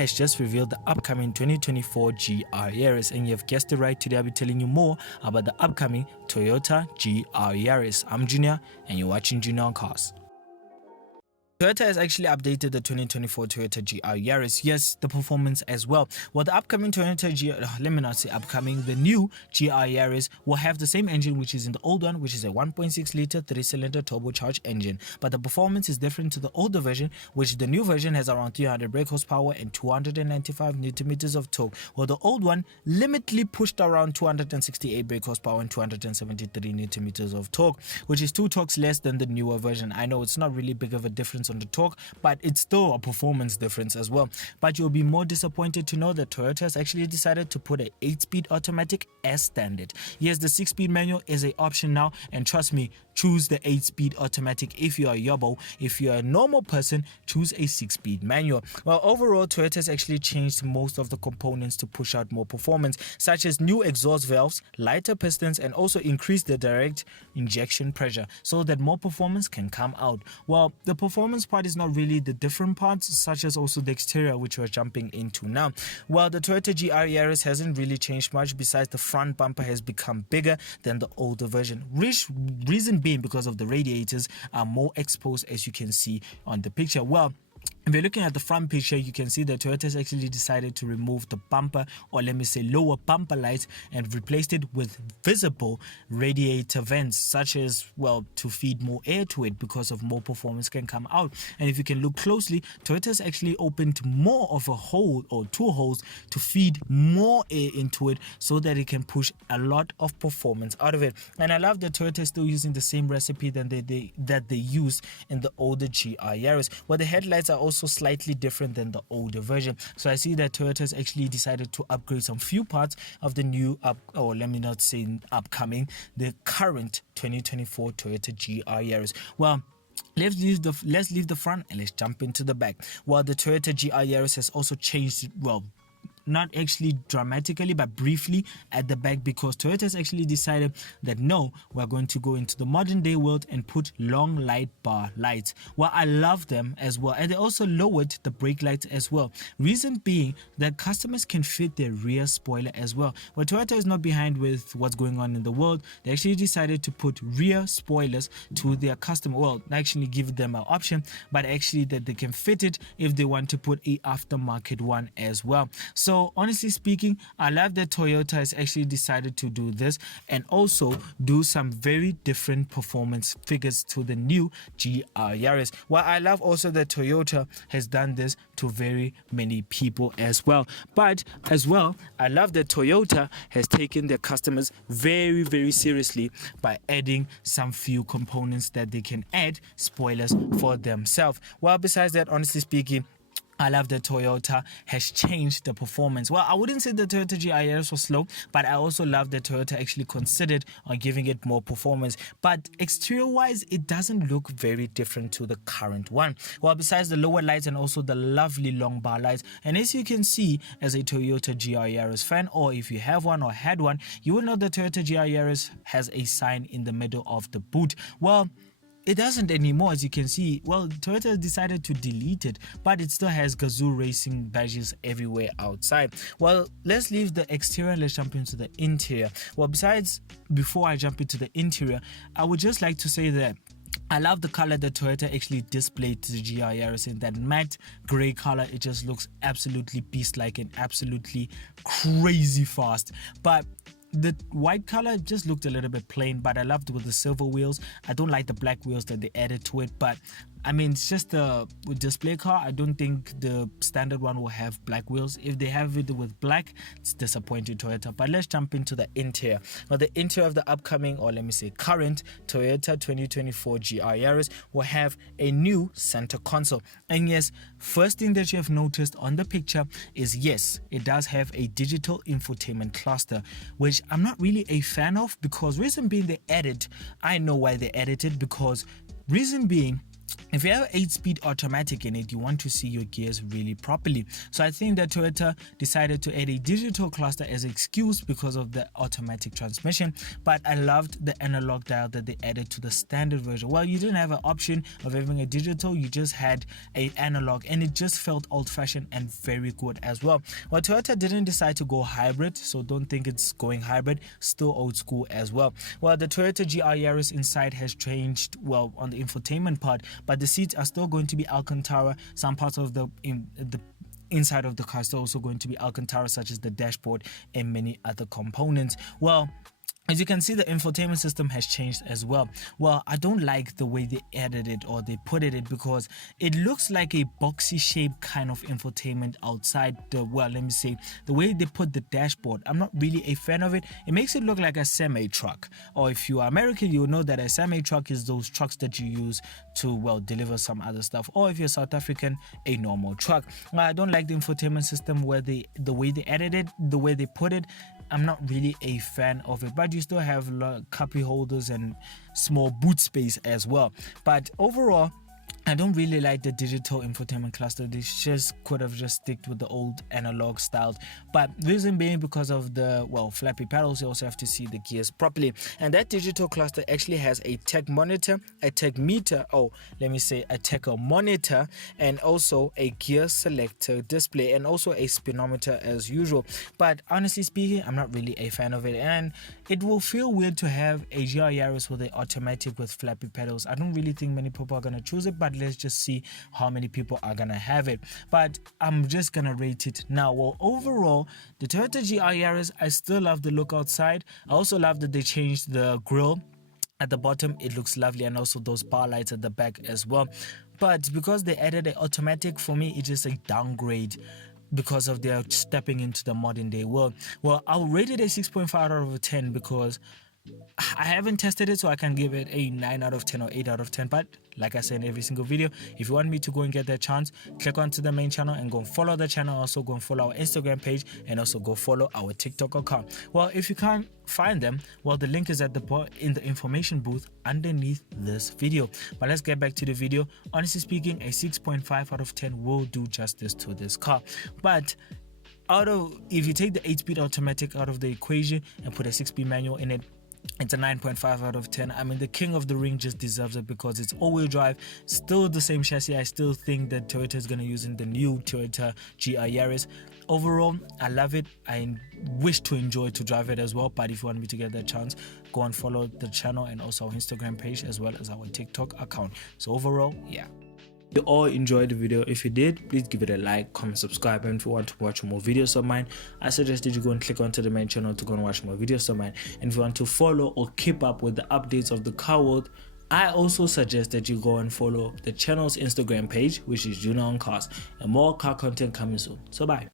has just revealed the upcoming 2024 GR Yaris, and you've guessed it right. Today I'll be telling you more about the upcoming Toyota GR Yaris. I'm Junior and you're watching Junior on Cars. Toyota has actually updated the 2024 Toyota GR Yaris. Yes, the performance as well. Well, the upcoming Toyota the new GR Yaris will have the same engine which is in the old one, which is a 1.6 liter 3-cylinder turbocharged engine. But the performance is different to the older version, which the new version has around 300 brake horsepower and 295 newton meters of torque. While the old one limitedly pushed around 268 brake horsepower and 273 newton meters of torque, which is 2 torques less than the newer version. I know it's not really big of a difference on the torque, but it's still a performance difference as well. But you'll be more disappointed to know that Toyota has actually decided to put an 8-speed automatic as standard. Yes, the 6-speed manual is an option now, and trust me, choose the 8-speed automatic if you're a yobbo. If you're a normal person, choose a 6-speed manual. Well, overall, Toyota has actually changed most of the components to push out more performance, such as new exhaust valves, lighter pistons, and also increase the direct injection pressure so that more performance can come out. Well, the performance part is not really the different parts, such as also the exterior, which we're jumping into now. Well, the Toyota GR Yaris hasn't really changed much, besides the front bumper has become bigger than the older version. Reason being because of the radiators are more exposed, as you can see on the picture. Well, if you're looking at the front picture, you can see that Toyota has actually decided to remove the bumper, or let me say lower bumper lights, and replaced it with visible radiator vents, such as, well, to feed more air to it because of more performance can come out. And if you can look closely, Toyota has actually opened more of a hole or 2 holes to feed more air into it so that it can push a lot of performance out of it. And I love that Toyota is still using the same recipe that they used in the older GR Yaris, where the headlights are also slightly different than the older version. So I see that Toyota has actually decided to upgrade some few parts of the new the current 2024 Toyota GR Yaris. Well, let's leave the front and let's jump into the back. Well, the Toyota GR Yaris has also changed, well, not actually dramatically but briefly at the back, because Toyota has actually decided that no, we're going to go into the modern day world and put long light bar lights. Well, I love them as well, and they also lowered the brake lights as well. Reason being that customers can fit their rear spoiler as well. Well, Toyota is not behind with what's going on in the world. They actually decided to put rear spoilers to their customer, well, actually give them an option, but actually that they can fit it if they want to put a aftermarket one as well. So honestly speaking, I love that Toyota has actually decided to do this and also do some very different performance figures to the new GR Yaris. Well, I love also that Toyota has done this to very many people as well. But as well, I love that Toyota has taken their customers very, very seriously by adding some few components that they can add spoilers for themselves. Well, besides that, honestly speaking, I love that Toyota has changed the performance. Well, I wouldn't say the Toyota GR Yaris was slow, but I also love that Toyota actually considered on giving it more performance. But exterior-wise, it doesn't look very different to the current one. Well, besides the lower lights and also the lovely long bar lights, and as you can see as a Toyota GR Yaris fan, or if you have one or had one, you will know the Toyota GR Yaris has a sign in the middle of the boot. Well, it doesn't anymore, as you can see. Well, Toyota decided to delete it, but it still has Gazoo Racing badges everywhere outside. Well, let's leave the exterior and let's jump into the interior. Well, before I jump into the interior, I would just like to say that I love the color that Toyota actually displayed to the GR Yaris in that matte gray color. It just looks absolutely beast-like and absolutely crazy fast. But the white color just looked a little bit plain, but I loved with the silver wheels. I don't like the black wheels that they added to it, but I mean, it's just a display car. I don't think the standard one will have black wheels. If they have it with black, it's disappointing, Toyota. But let's jump into the interior. Well, the interior of the upcoming, or let me say current, Toyota 2024 GR Yaris will have a new center console. And yes, first thing that you have noticed on the picture is, yes, it does have a digital infotainment cluster, which I'm not really a fan of, because reason being I know why they added it, because reason being, if you have 8-speed automatic in it, you want to see your gears really properly. So I think that Toyota decided to add a digital cluster as an excuse because of the automatic transmission, but I loved the analog dial that they added to the standard version. Well, you didn't have an option of having a digital, you just had a analog, and it just felt old-fashioned and very good as well. Well, Toyota didn't decide to go hybrid, so don't think it's going hybrid, still old school as well. Well, the Toyota GR Yaris inside has changed, well, on the infotainment part, but the seats are still going to be Alcantara. Some parts of the inside of the car is also going to be Alcantara, such as the dashboard and many other components. Well, as you can see, the infotainment system has changed as well. Well, I don't like the way they added it or they put it because it looks like a boxy shape kind of infotainment outside the, well, let me say, the way they put the dashboard. I'm not really a fan of it. It makes it look like a semi-truck. Or if you are American, you'll know that a semi-truck is those trucks that you use to, well, deliver some other stuff. Or if you're South African, a normal truck. I don't like the infotainment system where the way they added it, the way they put it. I'm not really a fan of it, but you still have cup holders and small boot space as well. But overall, I don't really like the digital infotainment cluster. They just could have just sticked with the old analog styles. But reason being because of the, well, flappy pedals, you also have to see the gears properly. And that digital cluster actually has a tech monitor, a tech meter, oh, let me say a tech monitor, and also a gear selector display, and also a speedometer as usual. But honestly speaking, I'm not really a fan of it. And it will feel weird to have a GR Yaris with an automatic with flappy pedals. I don't really think many people are going to choose it, but let's just see how many people are gonna have it. But I'm just gonna rate it now. Well, overall, the Toyota GR Yaris, I still love the look outside. I also love that they changed the grille at the bottom. It looks lovely, and also those bar lights at the back as well. But because they added an automatic, for me it's just a downgrade because of their stepping into the modern day world. Well, I'll rate it a 6.5 out of 10 because I haven't tested it, so I can give it a 9 out of 10 or 8 out of 10. But like I said in every single video, if you want me to go and get that chance, click onto the main channel and go and follow the channel. Also go and follow our Instagram page, and also go follow our TikTok account. Well, if you can't find them, well, the link is at the in the information booth underneath this video. But let's get back to the video. Honestly speaking, a 6.5 out of 10 will do justice to this car. But if you take the 8-speed automatic out of the equation and put a 6-speed manual in it, it's a 9.5 out of 10. I mean, the King of the Ring just deserves it because it's all-wheel drive, still the same chassis. I still think that Toyota is going to use in the new Toyota GR Yaris. Overall, I love it. I wish to enjoy to drive it as well. But if you want me to get that chance, go and follow the channel and also our Instagram page as well as our TikTok account. So overall, yeah. You all enjoyed the video. If you did, please give it a like, comment, subscribe, and if you want to watch more videos of mine, I suggest that you go and click onto the main channel to go and watch more videos of mine. And if you want to follow or keep up with the updates of the car world, I also suggest that you go and follow the channel's Instagram page, which is Juna on Cars, and more car content coming soon. So bye.